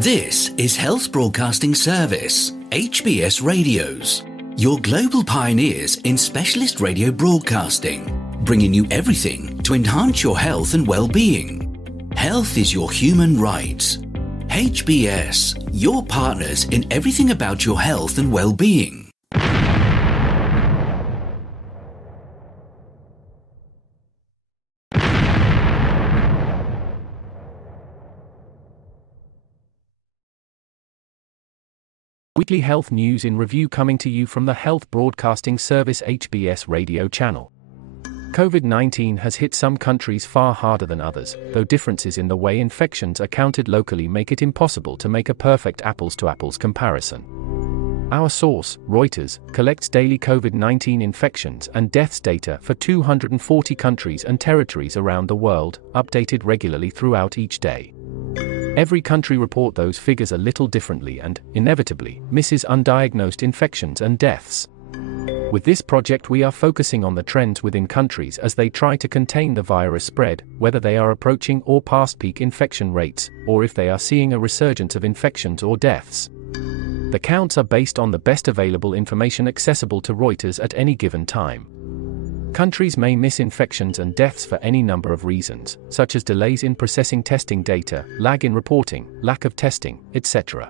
This is Health Broadcasting Service HBS Radios, your global pioneers in specialist radio broadcasting, bringing you everything to enhance your health and well-being. Health is your human right. HBS, your partners in everything about your health and well-being. Weekly health news in review coming to you from the Health Broadcasting Service HBS radio channel. COVID-19 has hit some countries far harder than others, though differences in the way infections are counted locally make it impossible to make a perfect apples-to-apples comparison. Our source, Reuters, collects daily COVID-19 infections and deaths data for 240 countries and territories around the world, updated regularly throughout each day. Every country report those figures a little differently and, inevitably, misses undiagnosed infections and deaths. With this project we are focusing on the trends within countries as they try to contain the virus spread, whether they are approaching or past peak infection rates, or if they are seeing a resurgence of infections or deaths. The counts are based on the best available information accessible to Reuters at any given time. Countries may miss infections and deaths for any number of reasons, such as delays in processing testing data, lag in reporting, lack of testing, etc.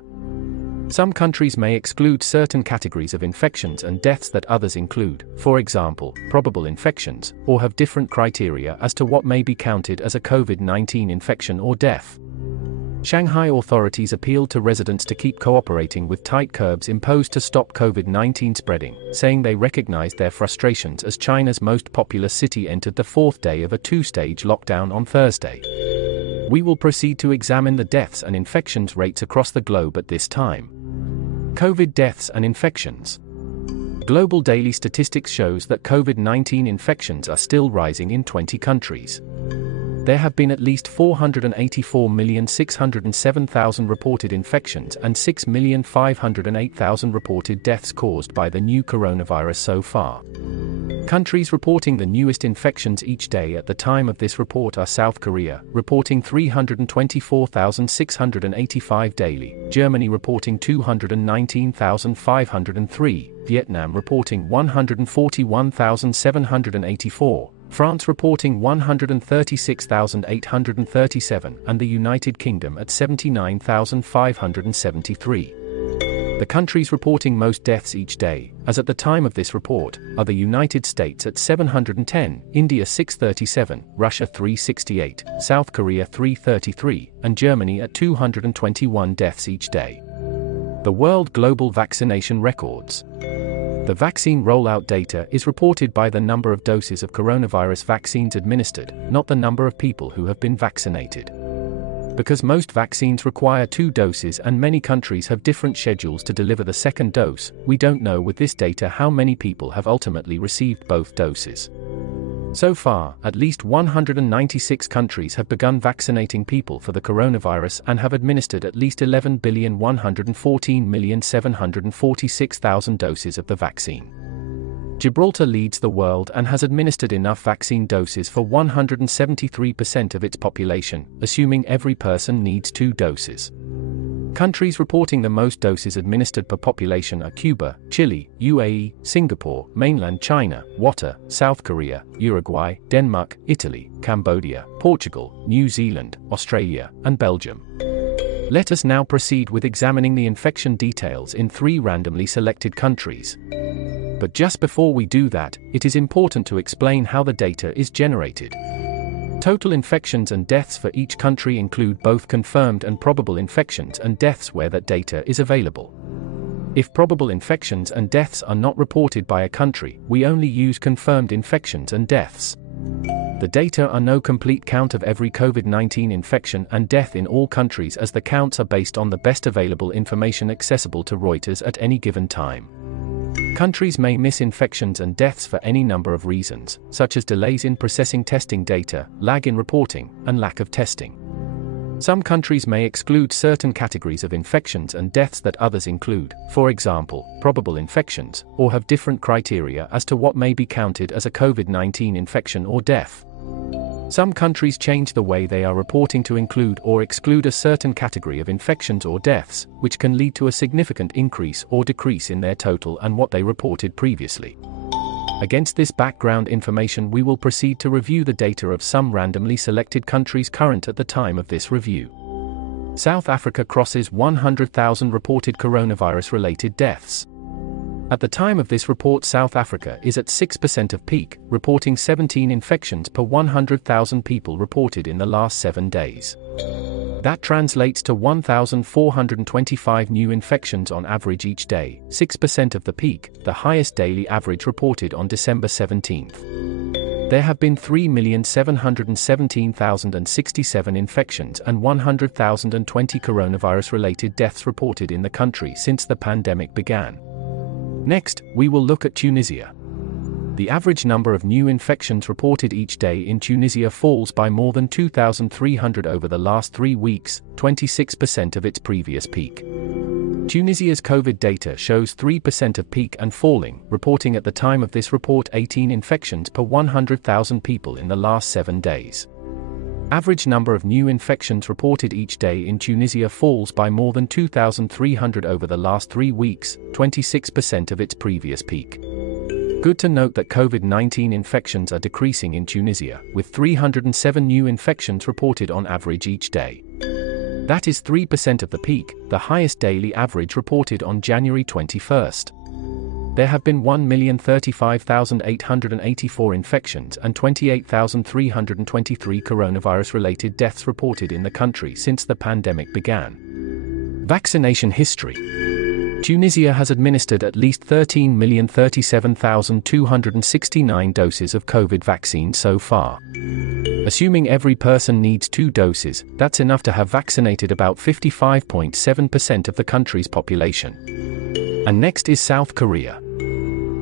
Some countries may exclude certain categories of infections and deaths that others include, for example, probable infections, or have different criteria as to what may be counted as a COVID-19 infection or death. Shanghai authorities appealed to residents to keep cooperating with tight curbs imposed to stop COVID-19 spreading, saying they recognized their frustrations as China's most populous city entered the fourth day of a two-stage lockdown on Thursday. We will proceed to examine the deaths and infections rates across the globe at this time. COVID deaths and infections. Global daily statistics shows that COVID-19 infections are still rising in 20 countries. There have been at least 484,607,000 reported infections and 6,508,000 reported deaths caused by the new coronavirus so far. Countries reporting the newest infections each day at the time of this report are South Korea, reporting 324,685 daily, Germany reporting 219,503, Vietnam reporting 141,784, France reporting 136,837 and the United Kingdom at 79,573. The countries reporting most deaths each day, as at the time of this report, are the United States at 710, India 637, Russia 368, South Korea 333, and Germany at 221 deaths each day. The World Global Vaccination Records. The vaccine rollout data is reported by the number of doses of coronavirus vaccines administered, not the number of people who have been vaccinated. Because most vaccines require 2 doses and many countries have different schedules to deliver the second dose, we don't know with this data how many people have ultimately received both doses. So far, at least 196 countries have begun vaccinating people for the coronavirus and have administered at least 11,114,746,000 doses of the vaccine. Gibraltar leads the world and has administered enough vaccine doses for 173% of its population, assuming every person needs 2 doses. Countries reporting the most doses administered per population are Cuba, Chile, UAE, Singapore, mainland China, Qatar, South Korea, Uruguay, Denmark, Italy, Cambodia, Portugal, New Zealand, Australia, and Belgium. Let us now proceed with examining the infection details in 3 randomly selected countries. But just before we do that, it is important to explain how the data is generated. Total infections and deaths for each country include both confirmed and probable infections and deaths where that data is available. If probable infections and deaths are not reported by a country, we only use confirmed infections and deaths. The data are no complete count of every COVID-19 infection and death in all countries as the counts are based on the best available information accessible to Reuters at any given time. Countries may miss infections and deaths for any number of reasons, such as delays in processing testing data, lag in reporting, and lack of testing. Some countries may exclude certain categories of infections and deaths that others include, for example, probable infections, or have different criteria as to what may be counted as a COVID-19 infection or death. Some countries change the way they are reporting to include or exclude a certain category of infections or deaths, which can lead to a significant increase or decrease in their total and what they reported previously. Against this background information, we will proceed to review the data of some randomly selected countries current at the time of this review. South Africa crosses 100,000 reported coronavirus-related deaths. At the time of this report, South Africa is at 6% of peak, reporting 17 infections per 100,000 people reported in the last 7 days. That translates to 1,425 new infections on average each day, 6% of the peak, the highest daily average reported on December 17th. There have been 3,717,067 infections and 100,020 coronavirus-related deaths reported in the country since the pandemic began. Next, we will look at Tunisia. The average number of new infections reported each day in Tunisia falls by more than 2,300 over the last 3 weeks, 26% of its previous peak. Tunisia's COVID data shows 3% of peak and falling, reporting at the time of this report 18 infections per 100,000 people in the last 7 days. Average number of new infections reported each day in Tunisia falls by more than 2,300 over the last 3 weeks, 26% of its previous peak. Good to note that COVID-19 infections are decreasing in Tunisia, with 307 new infections reported on average each day. That is 3% of the peak, the highest daily average reported on January 21st. There have been 1,035,884 infections and 28,323 coronavirus-related deaths reported in the country since the pandemic began. Vaccination history. Tunisia has administered at least 13,037,269 doses of COVID vaccine so far. Assuming every person needs 2 doses, that's enough to have vaccinated about 55.7% of the country's population. And next is South Korea.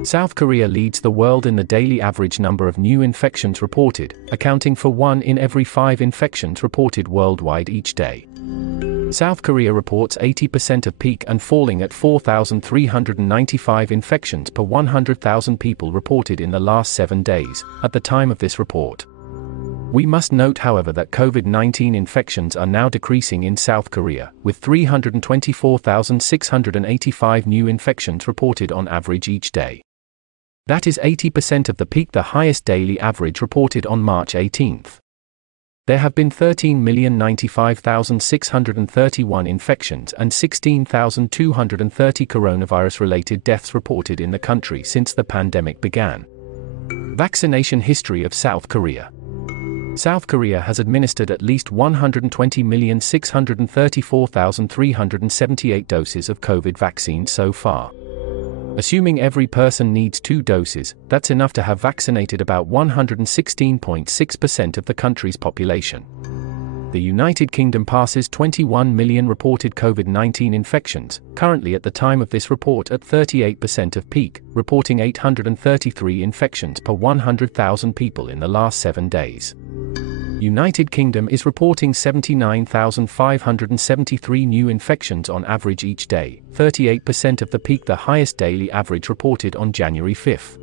South Korea leads the world in the daily average number of new infections reported, accounting for 1 in every 5 infections reported worldwide each day. South Korea reports 80% of peak and falling at 4,395 infections per 100,000 people reported in the last 7 days, at the time of this report. We must note, however, that COVID-19 infections are now decreasing in South Korea, with 324,685 new infections reported on average each day. That is 80% of the peak, the highest daily average reported on March 18th. There have been 13,095,631 infections and 16,230 coronavirus-related deaths reported in the country since the pandemic began. Vaccination history of South Korea. South Korea has administered at least 120,634,378 doses of COVID vaccine so far. Assuming every person needs 2 doses, that's enough to have vaccinated about 116.6% of the country's population. The United Kingdom passes 21 million reported COVID-19 infections, currently at the time of this report at 38% of peak, reporting 833 infections per 100,000 people in the last 7 days. United Kingdom is reporting 79,573 new infections on average each day, 38% of the peak, the highest daily average reported on January 5th.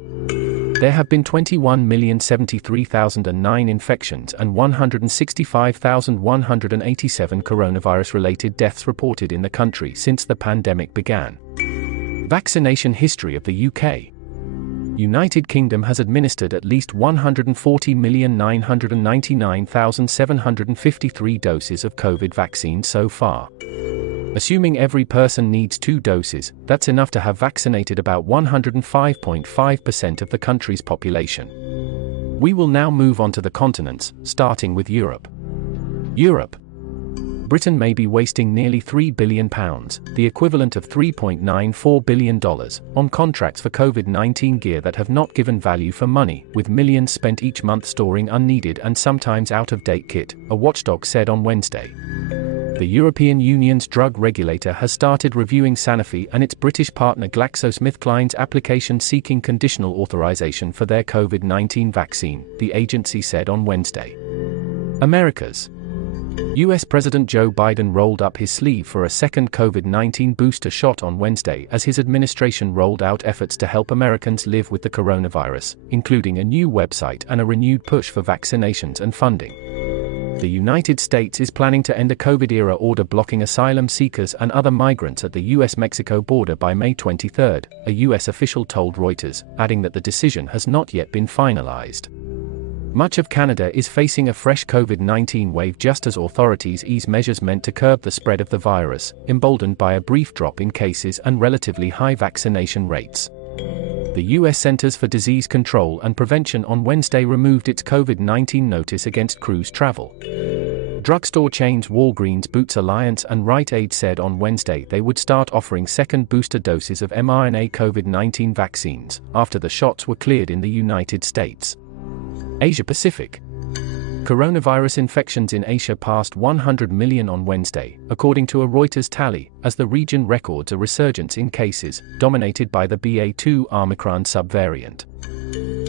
There have been 21,073,009 infections and 165,187 coronavirus-related deaths reported in the country since the pandemic began. Vaccination history of the UK. United Kingdom has administered at least 140,999,753 doses of COVID vaccine so far. Assuming every person needs 2 doses, that's enough to have vaccinated about 105.5% of the country's population. We will now move on to the continents, starting with Europe. Europe. Britain may be wasting nearly £3 billion, the equivalent of $3.94 billion, on contracts for COVID-19 gear that have not given value for money, with millions spent each month storing unneeded and sometimes out-of-date kit, a watchdog said on Wednesday. The European Union's drug regulator has started reviewing Sanofi and its British partner GlaxoSmithKline's application seeking conditional authorization for their COVID-19 vaccine, the agency said on Wednesday. Americas. US President Joe Biden rolled up his sleeve for a second COVID-19 booster shot on Wednesday as his administration rolled out efforts to help Americans live with the coronavirus, including a new website and a renewed push for vaccinations and funding. The United States is planning to end a COVID-era order blocking asylum seekers and other migrants at the US-Mexico border by May 23, a US official told Reuters, adding that the decision has not yet been finalized. Much of Canada is facing a fresh COVID-19 wave just as authorities ease measures meant to curb the spread of the virus, emboldened by a brief drop in cases and relatively high vaccination rates. The U.S. Centers for Disease Control and Prevention on Wednesday removed its COVID-19 notice against cruise travel. Drugstore chains Walgreens Boots Alliance and Rite Aid said on Wednesday they would start offering second booster doses of mRNA COVID-19 vaccines after the shots were cleared in the United States. Asia Pacific. Coronavirus infections in Asia passed 100 million on Wednesday, according to a Reuters tally, as the region records a resurgence in cases, dominated by the BA.2 Omicron subvariant.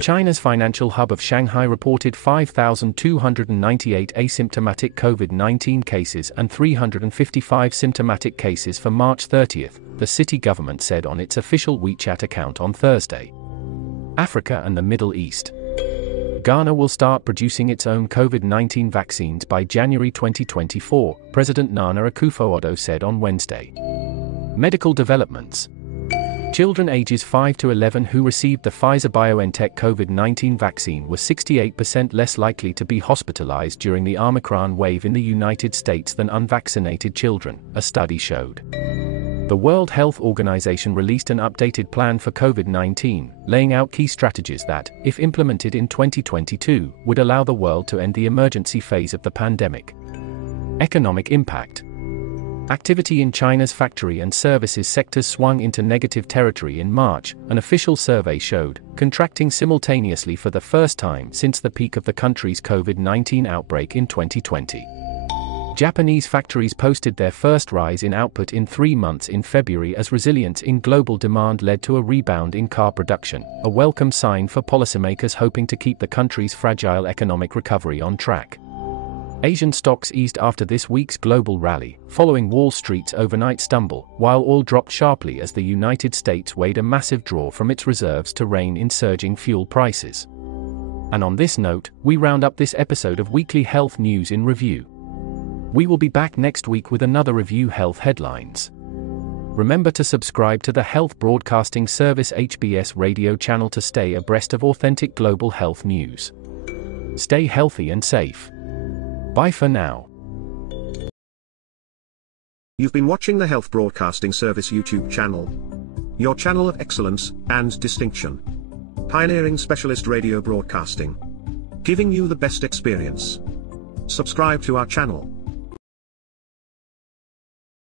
China's financial hub of Shanghai reported 5,298 asymptomatic COVID-19 cases and 355 symptomatic cases for March 30, the city government said on its official WeChat account on Thursday. Africa and the Middle East. Ghana will start producing its own COVID-19 vaccines by January 2024, President Nana Akufo-Addo said on Wednesday. Medical developments. Children ages 5 to 11 who received the Pfizer-BioNTech COVID-19 vaccine were 68% less likely to be hospitalized during the Omicron wave in the United States than unvaccinated children, a study showed. The World Health Organization released an updated plan for COVID-19, laying out key strategies that, if implemented in 2022, would allow the world to end the emergency phase of the pandemic. Economic impact. Activity in China's factory and services sectors swung into negative territory in March, an official survey showed, contracting simultaneously for the first time since the peak of the country's COVID-19 outbreak in 2020. Japanese factories posted their first rise in output in 3 months in February as resilience in global demand led to a rebound in car production, a welcome sign for policymakers hoping to keep the country's fragile economic recovery on track. Asian stocks eased after this week's global rally, following Wall Street's overnight stumble, while oil dropped sharply as the United States weighed a massive draw from its reserves to rein in surging fuel prices. And on this note, we round up this episode of Weekly Health News in Review. We will be back next week with another review health headlines. Remember to subscribe to the Health Broadcasting Service HBS radio channel to stay abreast of authentic global health news. Stay healthy and safe. Bye for now. You've been watching the Health Broadcasting Service YouTube channel. Your channel of excellence and distinction. Pioneering specialist radio broadcasting. Giving you the best experience. Subscribe to our channel.